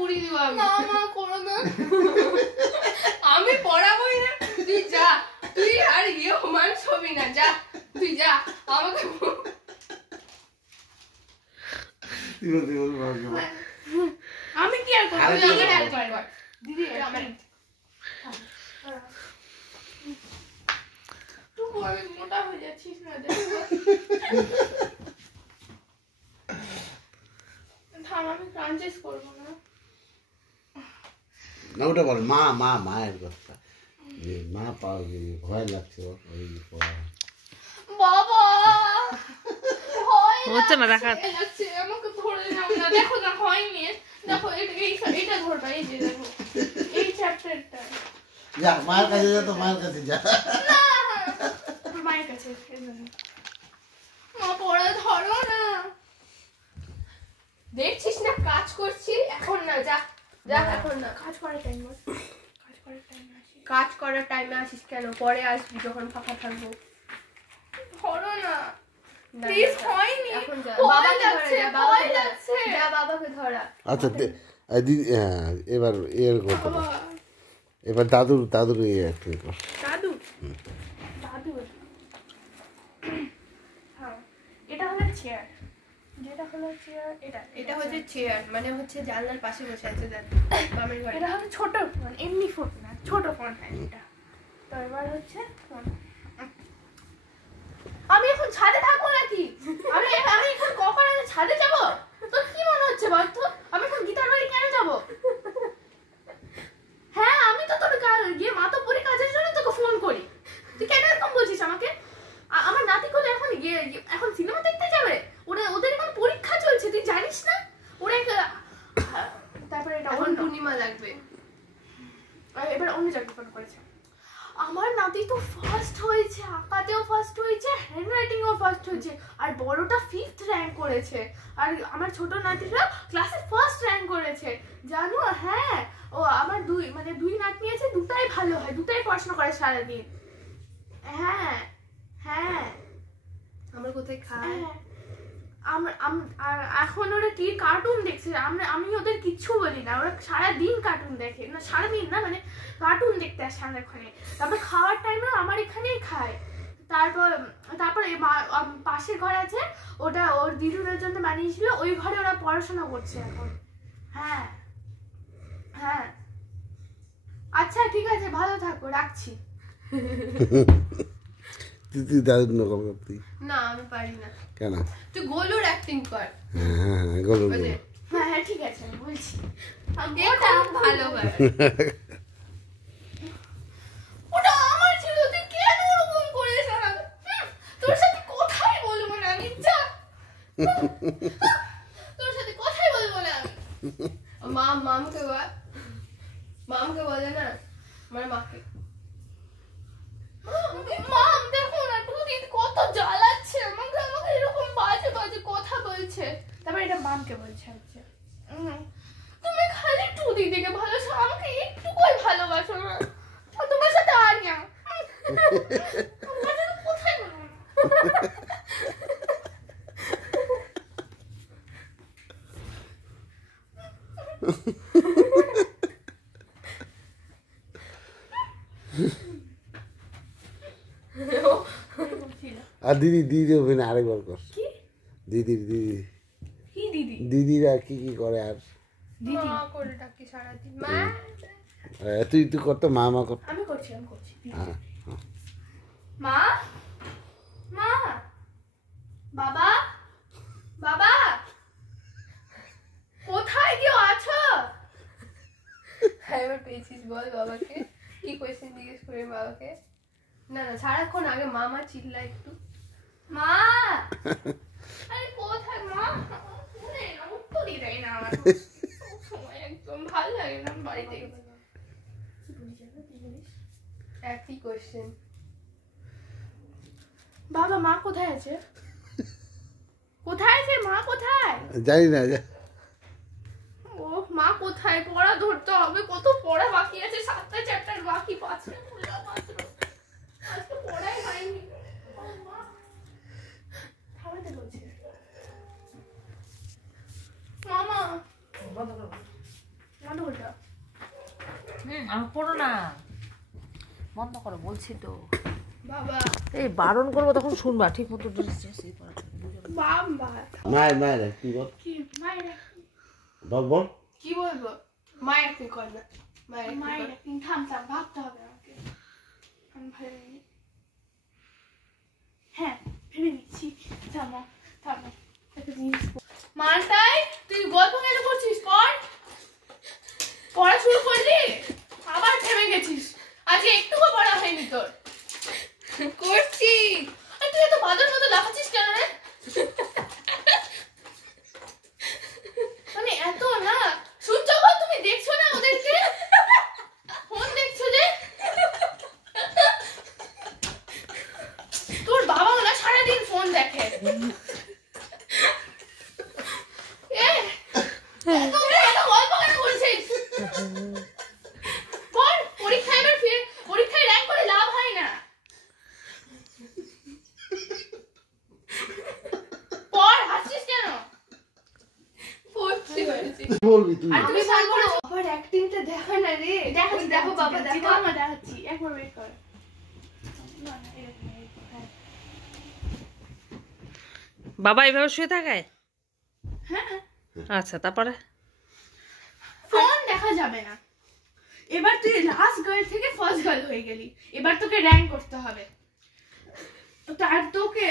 পুড়িয়ে দিব আমি। মা করো না, আমি পড়াবোই না, তুই যা, তুই আর মান ছবি না, যা তুই যা, আমাকে আমি কি আর করবো, দিদি আমার তুই মোটা হয়ে যাচ্ছিস না, থাম, আমি ক্রাঞ্চেস করবো না। না ওটা বল মা মা মায়ের কথা, যে মা পাওয়া ভয় লাগছে বাবা হচ্ছে না, দেখা আমাকে ধরে নাও না, দেখো না হয়নি, দেখো এটা ধরবা, এই যে দেখো এই চ্যাপ্টারটা, যা মায়ের কাছে যা, তো মায়ের কাছে যা, মায়ের কাছে মা পড়া ধরো না, দেখছিস না কাজ করছি এখন, না যা যা এখন না, কাজ করার টাইম, কাজ করার টাইমে আসিস কেন, পরে আসবি যখন ফাঁকা থাকবো, ধরো না প্লিজ, হয়নি এখন, যা বাবাকে ধরে, যা বাবাকে লাগছে, যা বাবাকে ধরা। আচ্ছা দিদি, হ্যাঁ এবার এর কথা বল, এবার দাদুর ইয়ে অ্যাক্টিং কর। দাদু হ্যাঁ, এটা হলো চেয়ার, যেটা হলো চেয়ার, এটা হচ্ছে চেয়ার, মানে হচ্ছে জানলার পাশে বসে আছে মামের ঘরে, এটা হলো ছোট ফোন, এমনি ফোন না, ছোট ফোন এটা। তো এবার হচ্ছে ফোন, আমি এখন ছাদে থাকবো নাকি, আমি এখন কখন ছাদে যাবো, তোর কি মনে হচ্ছে বল তো, আমি এখন গীতার বাড়ি কেন যাবো? হ্যাঁ আমি তো তোর গিয়ে মাতব্বরি কাজের জন্য তোকে ফোন করি, তুই কেন এরকম বলছিস আমাকে? আমার নাতি কোলে এখন সিনেমা দেখতে যাবে, ওদের এখন পরীক্ষা চলছে, তুই জানিস না? ওরা তারপরে এটা এখন পূর্ণিমা লাগবে, এবার অন্য জায়গায় ফোন করেছে। আমার নাতি তো ফার্স্ট হয়েছে, আঁকাতেও ফার্স্ট হয়েছে, হ্যান্ডরাইটিংও ফার্স্ট হয়েছে, আর বড়টা 5th র্যাঙ্ক করেছে, আর আমার ছোট নাতিরা ক্লাসে ফার্স্ট র্যাঙ্ক করেছে, জানো? হ্যাঁ, ও আমার দুই নাতনি আছে, দুটাই ভালো হয়, দুটাই পড়াশোনা করে সারাদিন। হ্যাঁ হ্যাঁ, আমরা কোথায় খাই, আর এখন ওরা কি কার্টুন দেখছে, আমি ওদের কিচ্ছু বলি না, ওরা সারাদিন কার্টুন দেখে, না সারাদিন না, মানে কার্টুন দেখতে আসে সারাক্ষণে, তারপর খাওয়ার টাইমে আমার এখানেই খায়। তারপর পাশের ঘর আছে, ওটা ওর দিদুনের জন্য বানিয়েছিল, ওই ঘরে ওরা পড়াশোনা করছে এখন। হ্যাঁ হ্যাঁ, আচ্ছা ঠিক আছে, ভালো থাকো, রাখছি। তুই দাদুর নকল করতি? না আমি পারি না। কেন? তুই গোলুর অ্যাক্টিং কর। হ্যাঁ গোলু, হ্যাঁ হ্যাঁ ঠিক আছে, আমি বলছি, ওটা ভালো হয়। ওটা আমার ছিল, তুই কেন ওরকম করিস? তোর সাথে কথাই বলবো না আমি, যা, তোর সাথে কথাই বলবো না আমি। মামকে বলে না, মানে মাকে, মাম দেখো না দুদিন কত জ্বালাচ্ছে আমাকে এরকম বাজে বাজে কথা বলছে। তারপর এটা মামকে বলছে, হচ্ছে তুমি খালি দিদিকে ভালোবাসো, আমাকে একটুকুই ভালোবাসো না, তোমার সাথে আর না, কোথায় বলবো না। আর দিদি অভিনয় আরেকবার কর, দিদিরা কি করে, আর তুই করতো, মা করতো, আমি করছি হ্যাঁ মা মা, বাবা বাবা, কোথায় কেউ আছো? এবার পেয়েছিস, বল বাবাকে কি কোয়েশ্চেন জিজ্ঞেস করে বাবাকে। না সারাক্ষণ আগে মামা চিল্লা একটু, মা, আরে কোথায় মা, উত্তরই দেয় না আমার সময়, একদম ভালো লাগে না বাড়িতে। একই কোয়েশ্চেন, বাবা মা কোথায় আছে, কোথায় আছে মা, কোথায় জানি না। ও মা কোথায়, পড়া ধরতে হবে, কত পড়া বাকি আছে, 7টা চ্যাপ্টার বাকি, 5টা পড়া মাত্র, আজকে পড়াই হয়নি। থামাতে বলছে মামা, আমি পড়ো না, বন্ধ করো বলছি তো। বাবা এই বারণ করবো তখন শুনবা ঠিক মতো ড্রেস বাবা মায়ের মায়ের তুই বল কি মায়ের বল বল কি বলবো? মায়ের কি কর না, মায়ের একদিন থাম ভাবতে হবে আমাকে। আমি ভাবিনি। হ্যাঁ ভেবে নিচ্ছি। থামো একটা জিনিস মানটাই, তুই গল্প কেন করছিস? পড়া শুরু করলি আবার থেমে গেছিস। আজকে একটুকু পড়া হয়নি তোর। করছি। আর তুই এত বাদর মতো লাফাচ্ছিস কেন রে? মানে এত না শুনছো? তুমি দেখছো না ওদেরকে? ফোন দেখছো যে? তোর বাবাও না সারাদিন ফোন দেখে। পরীক্ষায় র্যাঙ্ক করে লাভ হয় না। পড়, হাসছিস কেন? বলবি তুই আর তুমি সান করো আবার অ্যাক্টিংটা দেখো না রে। দেখাচ্ছি, দেখো বাবা, দেখো আমার দেখাচ্ছি। একবার ওয়েট কর। না এরকম হ্যাঁ। বাবা এইভাবে শুয়ে থাকায়? হ্যাঁ আচ্ছা, তারপরে ফোন দেখা যাবে না। এবার তুই লাস্ট গার্ল থেকে ফার্স্ট গার্ল হয়ে গেলি। এবার তোকে র্যাঙ্ক করতে হবে। আর তোকে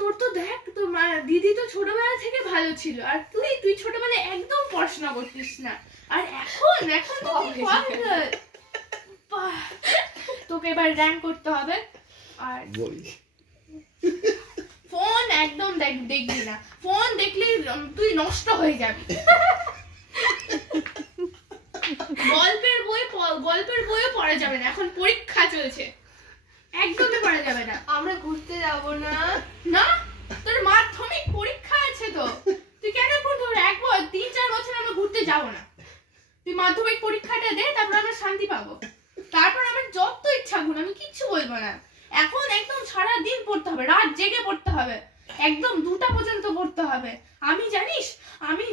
তোর তো দেখ, তোর দিদি তো ছোটবেলা থেকে ভালো ছিল, আর তুই ছোটবেলায় একদম পড়াশোনা করতিস না। আর এখন তো তুই ফার্স্ট গার্ল। তোকে এবার র্যাঙ্ক করতে হবে। আর ফোন একদম দেখবি না। ফোন দেখলে তুই নষ্ট হয়ে যাবি। গল্পের বইও পড়া যাবে না, এখন পরীক্ষা চলছে। একদমই পড়া যাবে না। আমরা ঘুরতে যাব না। না, তোর মাধ্যমিক পরীক্ষা আছে তো। তুই কেন করবি? 3-4 বছর আমরা ঘুরতে যাব না। তুই মাধ্যমিক পরীক্ষাটা দে, তারপর আমরা শান্তি পাবো। তারপর আমার যত ইচ্ছা ঘুর, আমি কিচ্ছু বলবো না। এখন একদম সারা দিন পড়তে হবে, রাত জেগে পড়তে হবে, একদম 2টা পর্যন্ত পড়তে হবে। আমি জানিস, আমি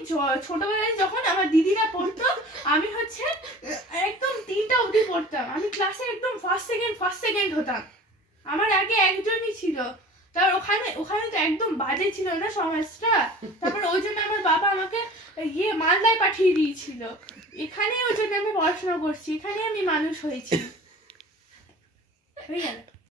ছোটবেলায় যখন আমার দিদিরা পড়তো, আমি একদম 3টা অবধি পড়তাম। আমি ক্লাসে একদম ফার্স্ট সেকেন্ড হতাম। আমার আগে একজনই ছিল, তার ওখানে তো একদম বাজে ছিল না সমাজটা। তারপর ওই জন্য আমার বাবা আমাকে মালদায় পাঠিয়ে দিয়েছিল। এখানে ওই জন্য আমি পড়াশোনা করছি, এখানে আমি মানুষ হয়েছি। হয়ে গেল।